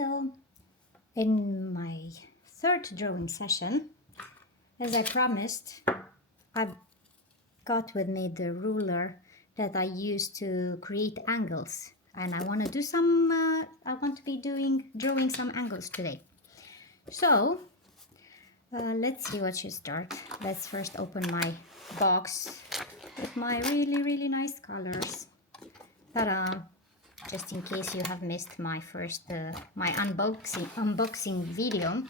Hello! In my third drawing session, as I promised, I've got with me the ruler that I use to create angles, and I want to do some, I want to be drawing some angles today. So, let's see what should start. Let's first open my box with my really nice colors. Ta-da! Just in case you have missed my first my unboxing video.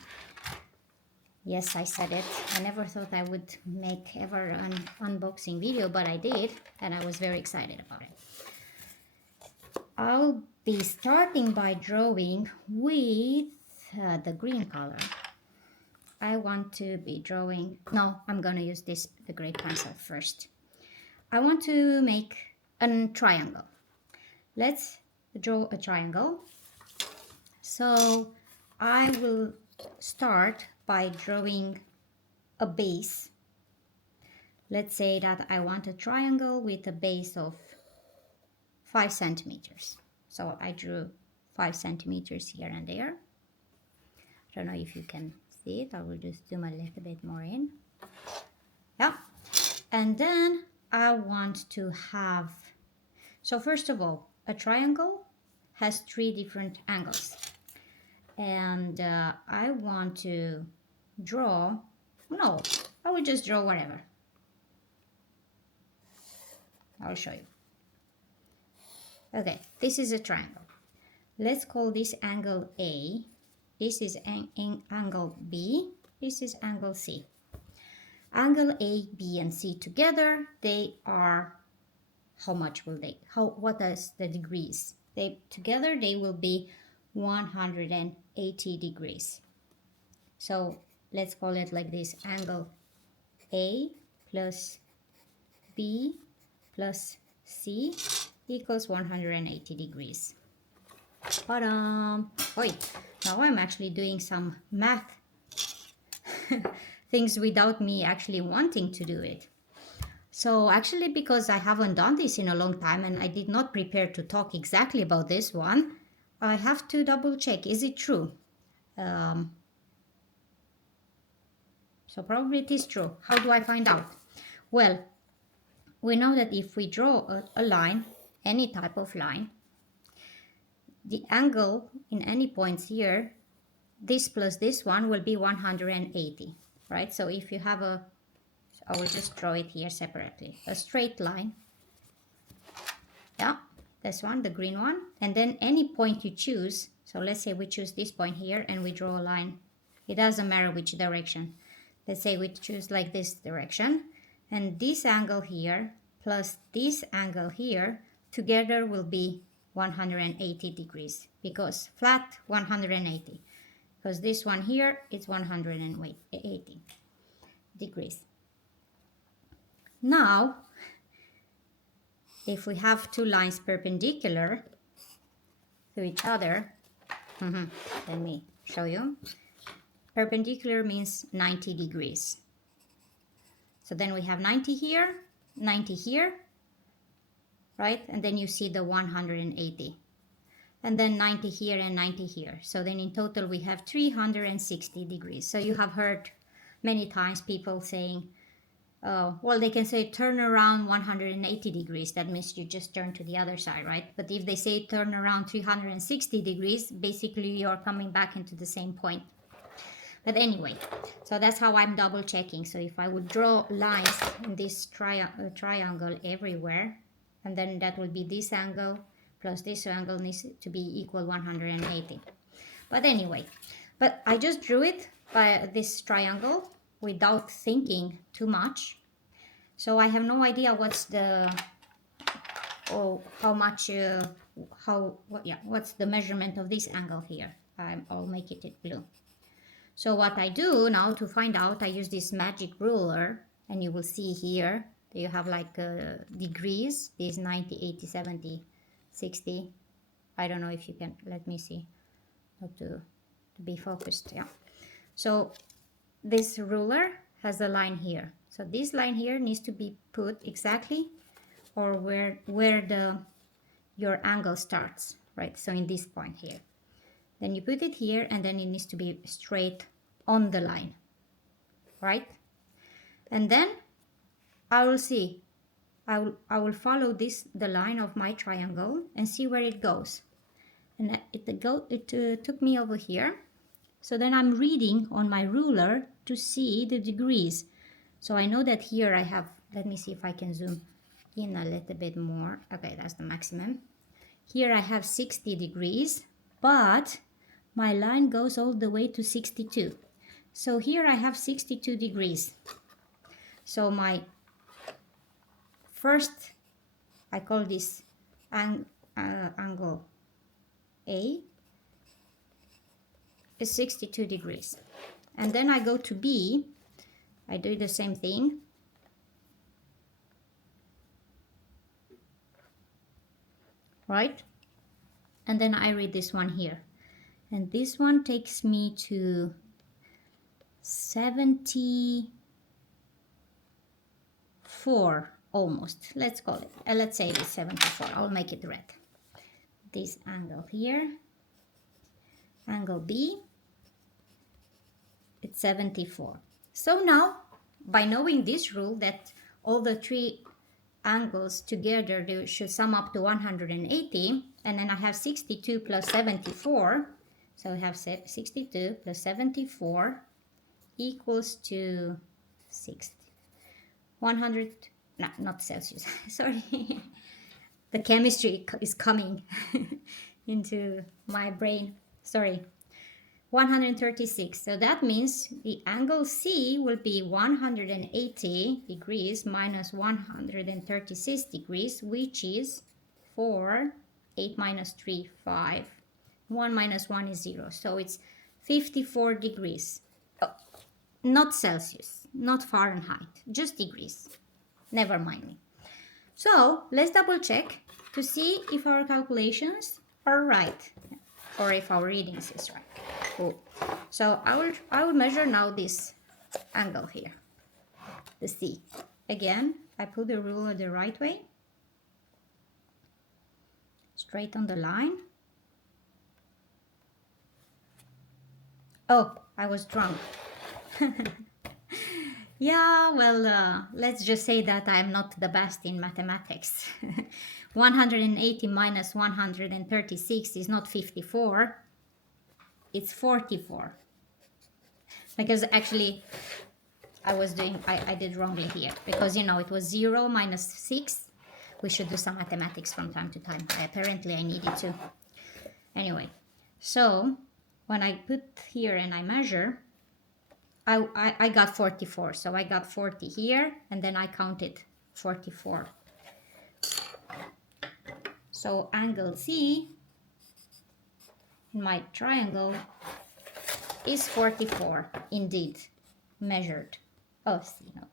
Yes, I said it. I never thought I would make ever an unboxing video, but I did, and I was very excited about it. I'll be starting by drawing with the green color. I want to be drawing, no, I'm gonna use the gray pencil first. I want to make a triangle. Let's draw a triangle. So I will start by drawing a base. Let's say that I want a triangle with a base of 5 centimeters. So I drew 5 centimeters here and there. I don't know if you can see it. I will just zoom a little bit more in. Yeah. And then I want to have, so first of all, a triangle has 3 different angles. And I want to draw, no, I will just draw whatever. I'll show you. Okay, this is a triangle. Let's call this angle A. This is angle B. This is angle C. Angle A, B, and C together, they are, how much will they, what is the degrees? Together they will be 180 degrees. So let's call it like this: angle A plus B plus C equals 180 degrees. But wait, now I'm actually doing some math things without me actually wanting to do it. So actually, because I haven't done this in a long time and I did not prepare to talk exactly about this one, I have to double check, is it true? So probably it is true. How do I find out? Well, we know that if we draw a line, any type of line, the angle in any points here, this plus this one will be 180, right? So if you have a, I will just draw it here separately, a straight line. Yeah, this one, the green one. And then any point you choose, so let's say we choose this point here and we draw a line. It doesn't matter which direction. Let's say we choose like this direction, and this angle here plus this angle here together will be 180 degrees, because flat 180, because this one here is 180 degrees. Now, if we have 2 lines perpendicular to each other, let me show you. Perpendicular means 90 degrees. So then we have 90 here, 90 here, right? And then you see the 180. And then 90 here and 90 here. So then in total we have 360 degrees. So you have heard many times people saying, well, they can say turn around 180 degrees. That means you just turn to the other side, right? But if they say turn around 360 degrees, basically you're coming back into the same point. But anyway, so that's how I'm double checking. So if I would draw lines in this triangle everywhere, and then that will be this angle plus this angle needs to be equal 180. But anyway, but I just drew it by this triangle without thinking too much. So I have no idea what's the, what's the measurement of this angle here. I'll make it blue. So what I do now to find out, I use this magic ruler, and you will see here that you have like degrees. These 90, 80, 70, 60. I don't know if you can, let me see how to be focused. Yeah. So this ruler has a line here. So this line here needs to be put exactly or where your angle starts, right? So in this point here. Then you put it here, and then it needs to be straight on the line, right? And then I will see, I will follow the line of my triangle and see where it goes. And it took me over here. So then I'm reading on my ruler to see the degrees. So I know that here I have, let me see if I can zoom in a little bit more. Okay, that's the maximum. Here I have 60 degrees, but my line goes all the way to 62. So here I have 62 degrees. So my first, I call this angle A, is 62 degrees. And then I go to B, I do the same thing. Right? And then I read this one here. And this one takes me to 74 almost. Let's call it. Let's say it is 74. I'll make it red. This angle here, angle B, it's 74. So now, by knowing this rule that all the three angles together they should sum up to 180, and then I have 62 plus 74, so we have 62 plus 74 equals to 60. 100, no, not Celsius, sorry. The chemistry is coming into my brain, sorry. 136, so that means the angle C will be 180 degrees minus 136 degrees, which is 4, 8 minus 3, 5, 1 minus 1 is 0, so it's 54 degrees. Oh, not Celsius, not Fahrenheit, just degrees, never mind me. So let's double check to see if our calculations are right, or if our readings is right. Cool. So I will measure now this angle here, the C. Again, I put the ruler the right way, straight on the line. Oh, I was drunk. Yeah, well, let's just say that I'm not the best in mathematics. 180 minus 136 is not 54. It's 44, because actually I did wrongly here, because you know it was 0 minus 6. We should do some mathematics from time to time. Apparently I needed to. Anyway, so when I put here and I measure, I got 44, so I got 40 here, and then I counted 44. So angle C in my triangle is 44, indeed, measured. Oh, see, no.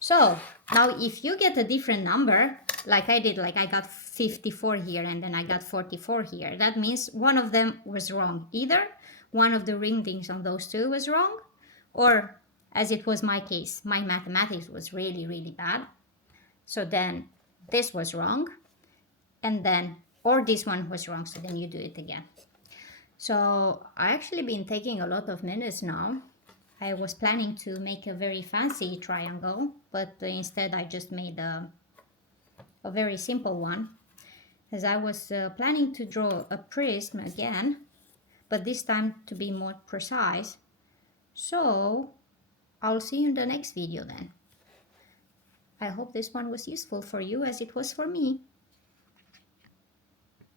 So now if you get a different number, like I did, like I got 54 here and then I got 44 here, that means one of them was wrong. Either one of the readings on those two was wrong, or as it was my case, my mathematics was really, really bad. So then this was wrong, and then, or this one was wrong, so then you do it again. So I actually been taking a lot of minutes now. I was planning to make a very fancy triangle, but instead I just made a very simple one, as I was planning to draw a prism again, but this time to be more precise. So I'll see you in the next video then. I hope this one was useful for you as it was for me.